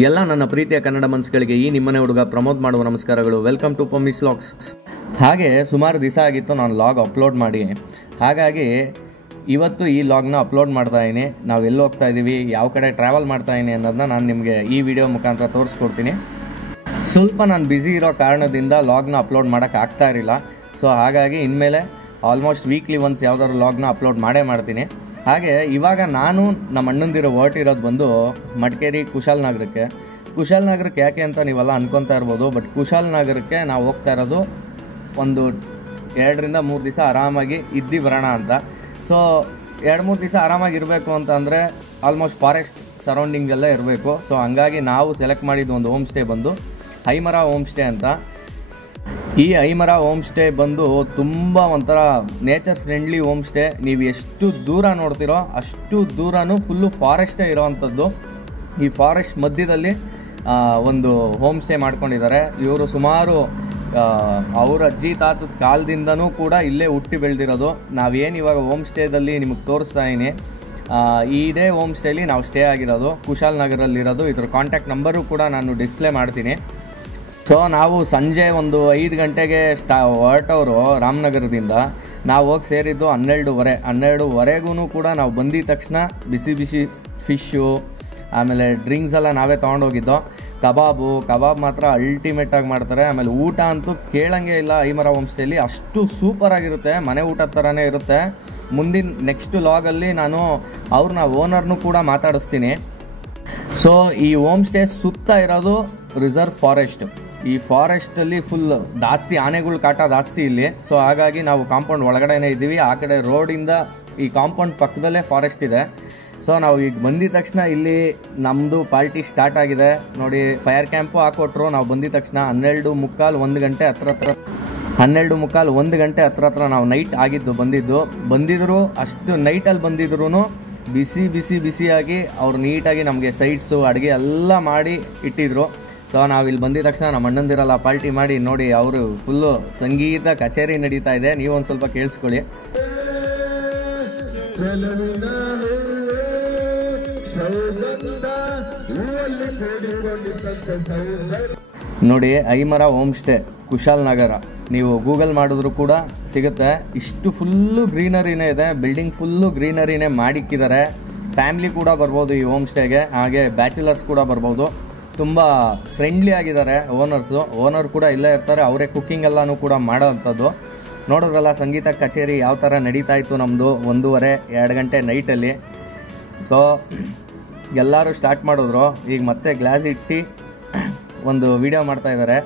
ಎಲ್ಲ ನನ್ನ ಪ್ರೀತಿಯ ಕನ್ನಡ ಮನಸ್ಸುಗಳಿಗೆ ಈ ನಿಮ್ಮನೆ ಹುಡುಗ ಪ್ರಮೋದ್ ಮಾಡುವ ನಮಸ್ಕಾರಗಳು. Welcome to Pammi's vlogs. ಹಾಗೆ ಸುಮಾರು ದಿವಸ ಆಗಿತ್ತು ನಾನು ಲಾಗ್ ಅಪ್ಲೋಡ್ ಮಾಡಿ, ಹಾಗಾಗಿ ಇವತ್ತು ಈ ಲಾಗ್ನ ಅಪ್ಲೋಡ್ ಮಾಡ್ತಾ ಇದ್ದೀನಿ. ನಾವು ಎಲ್ಲಿ ಹೋಗ್ತಾ ಇದ್ದೀವಿ, ಯಾವ ಕಡೆ ಟ್ರಾವೆಲ್ ಮಾಡ್ತಾ ಇದ್ದೀನಿ ಅನ್ನೋದನ್ನ ನಾನು ನಿಮಗೆ ಈ ವಿಡಿಯೋ ಮುಖಾಂತರ ತೋರಿಸ್ಕೊಡ್ತೀನಿ. ಸ್ವಲ್ಪ ನಾನು ಬ್ಯುಸಿ ಇರೋ ಕಾರಣದಿಂದ ಲಾಗ್ನ ಅಪ್ಲೋಡ್ ಮಾಡೋಕ್ಕೆ ಆಗ್ತಾ ಇರಲಿಲ್ಲ. ಸೊ ಹಾಗಾಗಿ ಇನ್ಮೇಲೆ ಆಲ್ಮೋಸ್ಟ್ ವೀಕ್ಲಿ ಒನ್ಸ್ ಯಾವುದಾದ್ರು ಲಾಗ್ನ ಅಪ್ಲೋಡ್ ಮಾಡೇ ಮಾಡ್ತೀನಿ. ಹಾಗೆ ಇವಾಗ ನಾನು ನಮ್ಮ ಅಣ್ಣಂದಿರೋ ಹೊರಟಿರೋದು ಬಂದು ಮಡಿಕೇರಿ ಕುಶಾಲನಗರಕ್ಕೆ. ಕುಶಾಲನಗರಕ್ಕೆ ಯಾಕೆ ಅಂತ ನೀವೆಲ್ಲ ಅನ್ಕೊತಾ ಇರ್ಬೋದು, ಬಟ್ ಕುಶಾಲನಗರಕ್ಕೆ ನಾವು ಹೋಗ್ತಾ ಇರೋದು ಒಂದು 2-3 ದಿವಸ ಆರಾಮಾಗಿ ಇದ್ದು ಬರೋಣ ಅಂತ. ಸೊ 2-3 ದಿವಸ ಆರಾಮಾಗಿ ಇರಬೇಕು ಅಂತ ಅಂದರೆ ಆಲ್ಮೋಸ್ಟ್ ಫಾರೆಸ್ಟ್ ಸರೌಂಡಿಂಗಲ್ಲೇ ಇರಬೇಕು. ಸೊ ಹಂಗಾಗಿ ನಾವು ಸೆಲೆಕ್ಟ್ ಮಾಡಿದ್ದು ಒಂದು ಹೋಮ್ ಸ್ಟೇ ಬಂದು ಐಮರ ಹೋಮ್ ಸ್ಟೇ ಅಂತ. ಈ ಐಮರ ಹೋಮ್ ಸ್ಟೇ ಬಂದು ತುಂಬ ಒಂಥರ ನೇಚರ್ ಫ್ರೆಂಡ್ಲಿ ಹೋಮ್ ಸ್ಟೇ. ನೀವು ಎಷ್ಟು ದೂರ ನೋಡ್ತಿರೋ ಅಷ್ಟು ದೂರನೂ ಫುಲ್ಲು ಫಾರೆಸ್ಟೇ ಇರೋವಂಥದ್ದು. ಈ ಫಾರೆಸ್ಟ್ ಮಧ್ಯದಲ್ಲಿ ಒಂದು ಹೋಮ್ ಸ್ಟೇ ಮಾಡ್ಕೊಂಡಿದ್ದಾರೆ ಇವರು. ಸುಮಾರು ಅವ್ರ ಅಜ್ಜಿ ತಾತದ ಕಾಲದಿಂದನೂ ಕೂಡ ಇಲ್ಲೇ ಹುಟ್ಟಿ ಬೆಳೆದಿರೋದು. ನಾವೇನು ಇವಾಗ ಹೋಮ್ ಸ್ಟೇದಲ್ಲಿ ನಿಮಗೆ ತೋರಿಸ್ತಾ ಇದ್ದೀನಿ, ಇದೇ ಹೋಮ್ ಸ್ಟೇಲಿ ನಾವು ಸ್ಟೇ ಆಗಿರೋದು, ಕುಶಾಲನಗರಲ್ಲಿರೋದು. ಇದ್ರ ಕಾಂಟ್ಯಾಕ್ಟ್ ನಂಬರು ಕೂಡ ನಾನು ಡಿಸ್ಪ್ಲೇ ಮಾಡ್ತೀನಿ. ಸೊ ನಾವು ಸಂಜೆ ಒಂದು 5 ಗಂಟೆಗೆ ಹೊರಟವರು ರಾಮನಗರದಿಂದ. ನಾವು ಹೋಗಿ ಸೇರಿದ್ದು 12:30 ಕೂಡ ನಾವು ಬಂದಿದ ತಕ್ಷಣ ಬಿಸಿ ಬಿಸಿ ಫಿಶ್ಶು, ಆಮೇಲೆ ಡ್ರಿಂಕ್ಸ್ ಎಲ್ಲ ನಾವೇ ತೊಗೊಂಡೋಗಿದ್ದೋ. ಕಬಾಬ್ ಮಾತ್ರ ಅಲ್ಟಿಮೇಟಾಗಿ ಮಾಡ್ತಾರೆ. ಆಮೇಲೆ ಊಟ ಅಂತೂ ಕೇಳಂಗೆ ಇಲ್ಲ. ಐಮರ ಹೋಮ್ ಸ್ಟೇಲಿ ಅಷ್ಟು ಸೂಪರಾಗಿರುತ್ತೆ, ಮನೆ ಊಟದ ಥರನೇ ಇರುತ್ತೆ. ಮುಂದಿನ ನೆಕ್ಸ್ಟ್ ಲಾಗಲ್ಲಿ ನಾನು ಅವ್ರನ್ನ ಓನರ್ನೂ ಕೂಡ ಮಾತಾಡಿಸ್ತೀನಿ. ಸೊ ಈ ಹೋಮ್ ಸ್ಟೇ ಸುತ್ತ ಇರೋದು ರಿಸರ್ವ್ ಫಾರೆಸ್ಟ್. ಈ ಫಾರೆಸ್ಟಲ್ಲಿ ಫುಲ್ ಜಾಸ್ತಿ ಆನೆಗಳ ಕಾಟ ಜಾಸ್ತಿ ಇಲ್ಲಿ. ಸೊ ಹಾಗಾಗಿ ನಾವು ಕಾಂಪೌಂಡ್ ಒಳಗಡೆನೇ ಇದ್ದೀವಿ. ಆ ಕಡೆ ರೋಡಿಂದ ಈ ಕಾಂಪೌಂಡ್ ಪಕ್ಕದಲ್ಲೇ ಫಾರೆಸ್ಟ್ ಇದೆ. ಸೊ ನಾವು ಈಗ ಬಂದಿದ ತಕ್ಷಣ ಇಲ್ಲಿ ನಮ್ಮದು ಪಾರ್ಟಿ ಸ್ಟಾರ್ಟ್ ಆಗಿದೆ ನೋಡಿ. ಫೈರ್ ಕ್ಯಾಂಪು ಹಾಕೊಟ್ರು. ನಾವು ಬಂದಿದ ತಕ್ಷಣ 12:45 ಗಂಟೆ ಹತ್ರ ನಾವು ನೈಟ್ ಆಗಿದ್ದು ಬಂದಿದ್ರು. ಅಷ್ಟು ನೈಟಲ್ಲಿ ಬಂದಿದ್ರು ಬಿಸಿಯಾಗಿ ಅವ್ರು ನೀಟಾಗಿ ನಮಗೆ ಸೈಡ್ಸು ಅಡುಗೆ ಎಲ್ಲ ಮಾಡಿ ಇಟ್ಟಿದ್ರು. ಸೊ ನಾವಿಲ್ಲಿ ಬಂದಿದ ತಕ್ಷಣ ನಮ್ಮ ಅಣ್ಣಂದಿರಲ್ಲ ಪಾರ್ಟಿ ಮಾಡಿ ನೋಡಿ, ಅವರು ಫುಲ್ಲು ಸಂಗೀತ ಕಚೇರಿ ನಡೀತಾ ಇದೆ. ನೀವೊಂದು ಸ್ವಲ್ಪ ಕೇಳಿಸ್ಕೊಳ್ಳಿ ನೋಡಿ. ಐಮರ ಹೋಮ್ ಸ್ಟೇ ಕುಶಾಲನಗರ ನೀವು ಗೂಗಲ್ ಮಾಡಿದ್ರು ಕೂಡ ಸಿಗುತ್ತೆ. ಇಷ್ಟು ಫುಲ್ಲು ಗ್ರೀನರಿನೇ ಇದೆ, ಬಿಲ್ಡಿಂಗ್ ಫುಲ್ಲು ಗ್ರೀನರಿನೇ ಮಾಡಿಕ್ಕಿದ್ದಾರೆ. ಫ್ಯಾಮಿಲಿ ಕೂಡ ಬರ್ಬೋದು ಈ ಹೋಮ್ ಸ್ಟೇಗೆ, ಹಾಗೆ ಬ್ಯಾಚುಲರ್ಸ್ ಕೂಡ ಬರ್ಬೋದು. ತುಂಬ ಫ್ರೆಂಡ್ಲಿ ಆಗಿದ್ದಾರೆ ಓನರ್ ಕೂಡ ಇಲ್ಲೇ ಇರ್ತಾರೆ. ಅವರೇ ಕುಕ್ಕಿಂಗ್ ಎಲ್ಲನೂ ಕೂಡ ಮಾಡೋ ಅಂಥದ್ದು. ನೋಡಿದ್ರಲ್ಲ ಸಂಗೀತ ಕಚೇರಿ ಯಾವ ಥರ ನಡೀತಾ ಇತ್ತು ನಮ್ಮದು 1:30-2 ಗಂಟೆ ನೈಟಲ್ಲಿ. ಸೊ ಎಲ್ಲರೂ ಸ್ಟಾರ್ಟ್ ಮಾಡಿದ್ರು. ಈಗ ಮತ್ತೆ ಗ್ಲಾಸ್ ಇಟ್ಟು ಒಂದು ವಿಡಿಯೋ ಮಾಡ್ತಾ ಇದ್ದಾರೆ.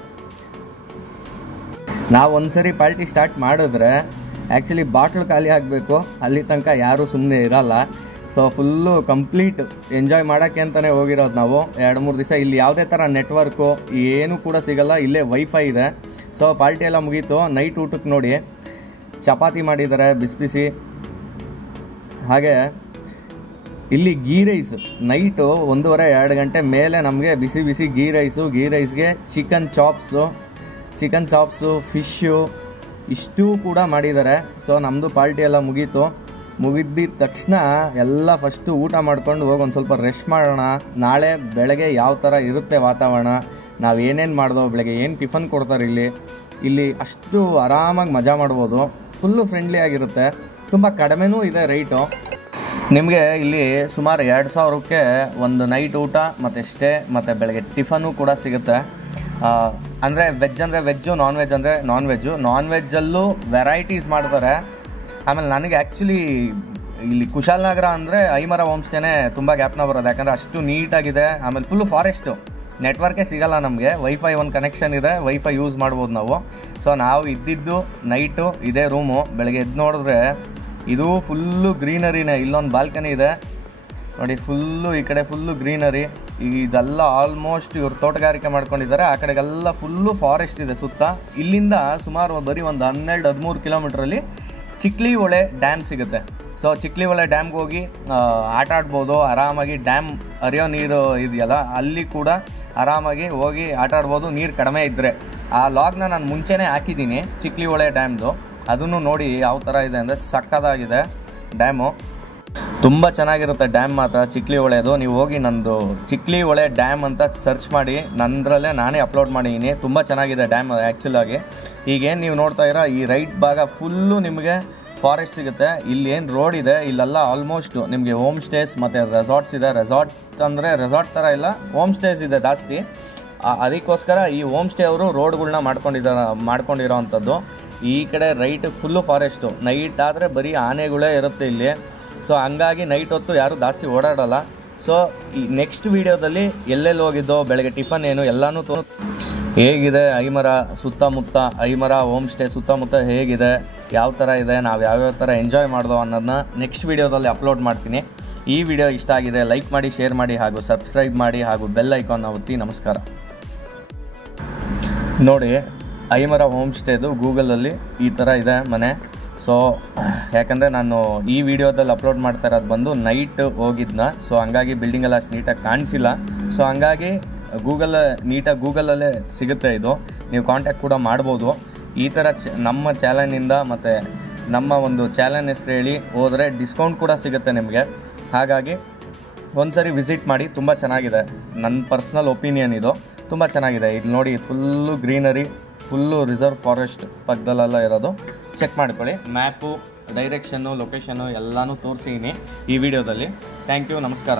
ನಾವು ಒಂದ್ಸರಿ ಪಾರ್ಟಿ ಸ್ಟಾರ್ಟ್ ಮಾಡಿದ್ರೆ ಆ್ಯಕ್ಚುಲಿ ಬಾಟ್ಲು ಖಾಲಿ ಆಗಬೇಕು, ಅಲ್ಲಿ ತನಕ ಯಾರೂ ಸುಮ್ಮನೆ ಇರಲ್ಲ. ಸೊ ಫುಲ್ಲು ಕಂಪ್ಲೀಟ್ ಎಂಜಾಯ್ ಮಾಡೋಕ್ಕೆ ಅಂತಲೇ ಹೋಗಿರೋದು ನಾವು. 2-3 ದಿವಸ ಇಲ್ಲಿ ಯಾವುದೇ ಥರ ನೆಟ್ವರ್ಕು ಏನೂ ಕೂಡ ಸಿಗಲ್ಲ. ಇಲ್ಲೇ ವೈಫೈ ಇದೆ. ಸೊ ಪಾರ್ಟಿ ಎಲ್ಲ ಮುಗೀತು. ನೈಟ್ ಊಟಕ್ಕೆ ನೋಡಿ ಚಪಾತಿ ಮಾಡಿದ್ದಾರೆ ಬಿಸಿ. ಹಾಗೆ ಇಲ್ಲಿ ಗೀ ರೈಸ್ ನೈಟು 1:30-2 ಗಂಟೆ ಮೇಲೆ ನಮಗೆ ಬಿಸಿ ಗೀ ರೈಸ್ಗೆ ಚಿಕನ್ ಚಾಪ್ಸು ಫಿಶ್ಶು ಇಷ್ಟೂ ಕೂಡ ಮಾಡಿದ್ದಾರೆ. ಸೊ ನಮ್ಮದು ಪಾರ್ಟಿ ಎಲ್ಲ ಮುಗಿದಿದ್ದ ತಕ್ಷಣ ಎಲ್ಲ ಫಸ್ಟು ಊಟ ಮಾಡ್ಕೊಂಡು ಹೋಗಿ ಒಂದು ಸ್ವಲ್ಪ ರೆಸ್ಟ್ ಮಾಡೋಣ. ನಾಳೆ ಬೆಳಗ್ಗೆ ಯಾವ ಥರ ಇರುತ್ತೆ ವಾತಾವರಣ, ನಾವು ಏನೇನು ಮಾಡಿದೋ, ಬೆಳಗ್ಗೆ ಏನು ಟಿಫನ್ ಕೊಡ್ತಾರೆ ಇಲ್ಲಿ ಅಷ್ಟು ಆರಾಮಾಗಿ ಮಜಾ ಮಾಡ್ಬೋದು. ಫುಲ್ಲು ಫ್ರೆಂಡ್ಲಿ ಆಗಿರುತ್ತೆ, ತುಂಬ ಕಡಿಮೆನೂ ಇದೆ ರೈಟು. ನಿಮಗೆ ಇಲ್ಲಿ ಸುಮಾರು 2,000ಕ್ಕೆ ಒಂದು ನೈಟ್ ಊಟ ಮತ್ತು ಸ್ಟೇ ಮತ್ತು ಬೆಳಗ್ಗೆ ಟಿಫನು ಕೂಡ ಸಿಗುತ್ತೆ. ಅಂದರೆ ವೆಜ್ ಅಂದರೆ ವೆಜ್ಜು, ನಾನ್ ವೆಜ್ಜಲ್ಲೂ ವೆರೈಟೀಸ್ ಮಾಡ್ತಾರೆ. ಆಮೇಲೆ ನನಗೆ ಆ್ಯಕ್ಚುಲಿ ಇಲ್ಲಿ ಕುಶಾಲನಗರ ಅಂದರೆ ಐಮರ ಹೋಮ್ ಸ್ಟೇನೇ ತುಂಬ ಗ್ಯಾಪ್ನ ಬರೋದು, ಯಾಕಂದರೆ ಅಷ್ಟು ನೀಟಾಗಿದೆ. ಆಮೇಲೆ ಫುಲ್ಲು ಫಾರೆಸ್ಟು, ನೆಟ್ವರ್ಕೇ ಸಿಗಲ್ಲ ನಮಗೆ. ವೈಫೈ ಒಂದು ಕನೆಕ್ಷನ್ ಇದೆ, ವೈಫೈ ಯೂಸ್ ಮಾಡ್ಬೋದು ನಾವು. ಸೊ ನಾವು ಇದ್ದಿದ್ದು ನೈಟು ಇದೇ ರೂಮು. ಬೆಳಗ್ಗೆ ಎದ್ದು ನೋಡಿದ್ರೆ ಇದು ಫುಲ್ಲು ಗ್ರೀನರಿನೇ. ಇಲ್ಲೊಂದು ಬಾಲ್ಕನಿ ಇದೆ ನೋಡಿ, ಫುಲ್ಲು ಈ ಕಡೆ ಫುಲ್ಲು ಗ್ರೀನರಿ. ಇದೆಲ್ಲ ಆಲ್ಮೋಸ್ಟ್ ಇವರು ತೋಟಗಾರಿಕೆ ಮಾಡ್ಕೊಂಡಿದ್ದಾರೆ. ಆ ಕಡೆಗೆಲ್ಲ ಫುಲ್ಲು ಫಾರೆಸ್ಟ್ ಇದೆ ಸುತ್ತ. ಇಲ್ಲಿಂದ ಸುಮಾರು ಬರೀ ಒಂದು 12-13 ಕಿಲೋಮೀಟ್ರಲ್ಲಿ ಚಿಕ್ಲಿ ಹೊಳೆ ಡ್ಯಾಮ್ ಸಿಗುತ್ತೆ. ಸೊ ಚಿಕ್ಲಿ ಹೊಳೆ ಡ್ಯಾಮ್ಗೆ ಹೋಗಿ ಆಟ ಆಡ್ಬೋದು ಆರಾಮಾಗಿ. ಡ್ಯಾಮ್ ಹರಿಯೋ ನೀರು ಇದೆಯಲ್ಲ, ಅಲ್ಲಿ ಕೂಡ ಆರಾಮಾಗಿ ಹೋಗಿ ಆಟ ಆಡ್ಬೋದು, ನೀರು ಕಡಿಮೆ ಇದ್ದರೆ. ಆ ಲಾಗ್ನ ನಾನು ಮುಂಚೆನೇ ಹಾಕಿದ್ದೀನಿ ಚಿಕ್ಲಿ ಹೊಳೆ ಡ್ಯಾಮ್ದು. ಅದನ್ನು ನೋಡಿ ಯಾವ ಥರ ಇದೆ ಅಂದರೆ ಸಕ್ಕತ್ತಾಗಿದೆ ಡ್ಯಾಮು. ತುಂಬ ಚೆನ್ನಾಗಿರುತ್ತೆ ಡ್ಯಾಮ್ ಮಾತ್ರ ಚಿಕ್ಲಿ ಹೊಳೆದು. ನೀವು ಹೋಗಿ ನಂದು ಚಿಕ್ಲಿ ಹೊಳೆ ಡ್ಯಾಮ್ ಅಂತ ಸರ್ಚ್ ಮಾಡಿ, ನಂದರಲ್ಲೇ ನಾನೇ ಅಪ್ಲೋಡ್ ಮಾಡಿದ್ದೀನಿ. ತುಂಬ ಚೆನ್ನಾಗಿದೆ ಡ್ಯಾಮ್ ಆ್ಯಕ್ಚುಲಾಗಿ. ಈಗೇನು ನೀವು ನೋಡ್ತಾ ಇರೋ ಈ ರೈಟ್ ಭಾಗ ಫುಲ್ಲು ನಿಮಗೆ ಫಾರೆಸ್ಟ್ ಸಿಗುತ್ತೆ. ಇಲ್ಲಿ ಏನು ರೋಡ್ ಇದೆ ಇಲ್ಲೆಲ್ಲ ಆಲ್ಮೋಸ್ಟ್ ನಿಮಗೆ ಹೋಮ್ ಸ್ಟೇಸ್ ಮತ್ತು ರೆಸಾರ್ಟ್ಸ್ ಇದೆ. ರೆಸಾರ್ಟ್ ಅಂದರೆ ರೆಸಾರ್ಟ್ ಥರ ಇಲ್ಲ, ಹೋಮ್ ಸ್ಟೇಸ್ ಇದೆ ಜಾಸ್ತಿ. ಅದಕ್ಕೋಸ್ಕರ ಈ ಹೋಮ್ ಸ್ಟೇ ಅವರು ರೋಡ್ಗಳ್ನ ಮಾಡ್ಕೊಂಡಿರೋ ಅಂಥದ್ದು. ಈ ಕಡೆ ರೈಟ್ ಫುಲ್ಲು ಫಾರೆಸ್ಟು. ನೈಟ್ ಆದರೆ ಬರೀ ಆನೆಗಳೇ ಇರುತ್ತೆ ಇಲ್ಲಿ. ಸೊ ಹಂಗಾಗಿ ನೈಟ್ ಹೊತ್ತು ಯಾರೂ ಜಾಸ್ತಿ ಓಡಾಡೋಲ್ಲ. ಸೊ ಈ ನೆಕ್ಸ್ಟ್ ವೀಡಿಯೋದಲ್ಲಿ ಎಲ್ಲೆಲ್ಲಿ ಹೋಗಿದ್ದೋ, ಬೆಳಗ್ಗೆ ಟಿಫನ್ ಏನು ಎಲ್ಲನೂ ಹೇಗಿದೆ, ಐಮರ ಸುತ್ತಮುತ್ತ, ಐಮರ ಹೋಮ್ ಸ್ಟೇ ಸುತ್ತಮುತ್ತ ಹೇಗಿದೆ, ಯಾವ ಥರ ಇದೆ, ನಾವು ಯಾವ್ಯಾವ ಥರ ಎಂಜಾಯ್ ಮಾಡ್ದೋ ಅನ್ನೋದನ್ನ ನೆಕ್ಸ್ಟ್ ವೀಡಿಯೋದಲ್ಲಿ ಅಪ್ಲೋಡ್ ಮಾಡ್ತೀನಿ. ಈ ವಿಡಿಯೋ ಇಷ್ಟ ಆಗಿದೆ ಲೈಕ್ ಮಾಡಿ, ಶೇರ್ ಮಾಡಿ ಹಾಗೂ ಸಬ್ಸ್ಕ್ರೈಬ್ ಮಾಡಿ ಹಾಗೂ ಬೆಲ್ ಐಕಾನ್ ಒತ್ತಿ. ನಮಸ್ಕಾರ. ನೋಡಿ, ಐಮರ ಹೋಮ್ ಸ್ಟೇದು ಗೂಗಲಲ್ಲಿ ಈ ಥರ ಇದೆ ಮನೆ. ಸೊ ಯಾಕಂದರೆ ನಾನು ಈ ವಿಡಿಯೋದಲ್ಲಿ ಅಪ್ಲೋಡ್ ಮಾಡ್ತಾ ಇರೋದು ಬಂದು ನೈಟ್ ಹೋಗಿದ್ನ. ಸೊ ಹಂಗಾಗಿ ಬಿಲ್ಡಿಂಗೆಲ್ಲ ಅಷ್ಟು ನೀಟಾಗಿ ಕಾಣಿಸಿಲ್ಲ. ಸೊ ಹಂಗಾಗಿ ನೀಟಾಗಿ ಗೂಗಲಲ್ಲೇ ಸಿಗುತ್ತೆ ಇದು. ನೀವು ಕಾಂಟ್ಯಾಕ್ಟ್ ಕೂಡ ಮಾಡ್ಬೋದು. ಈ ಥರ ನಮ್ಮ ಚಾನಲ್ನಿಂದ ಮತ್ತು ನಮ್ಮ ಒಂದು ಚಾನಲ್ ಹೆಸರು ಹೇಳಿ ಹೋದರೆ ಡಿಸ್ಕೌಂಟ್ ಕೂಡ ಸಿಗುತ್ತೆ ನಿಮಗೆ. ಹಾಗಾಗಿ ಒಂದ್ಸರಿ ವಿಸಿಟ್ ಮಾಡಿ, ತುಂಬ ಚೆನ್ನಾಗಿದೆ. ನನ್ನ ಪರ್ಸ್ನಲ್ ಒಪಿನಿಯನ್ ಇದು, ತುಂಬ ಚೆನ್ನಾಗಿದೆ. ಇಲ್ಲಿ ನೋಡಿ, full greenery, full reserve forest ಪಕ್ಕದಲ್ಲೆಲ್ಲ ಇರೋದು. ಚೆಕ್ ಮಾಡ್ಕೊಳ್ಳಿ. ಮ್ಯಾಪು, ಡೈರೆಕ್ಷನ್ನು, ಲೊಕೇಶನ್ನು ಎಲ್ಲನೂ ತೋರಿಸಿದ್ದೀನಿ ಈ ವಿಡಿಯೋದಲ್ಲಿ. ಥ್ಯಾಂಕ್ ಯು, ನಮಸ್ಕಾರ.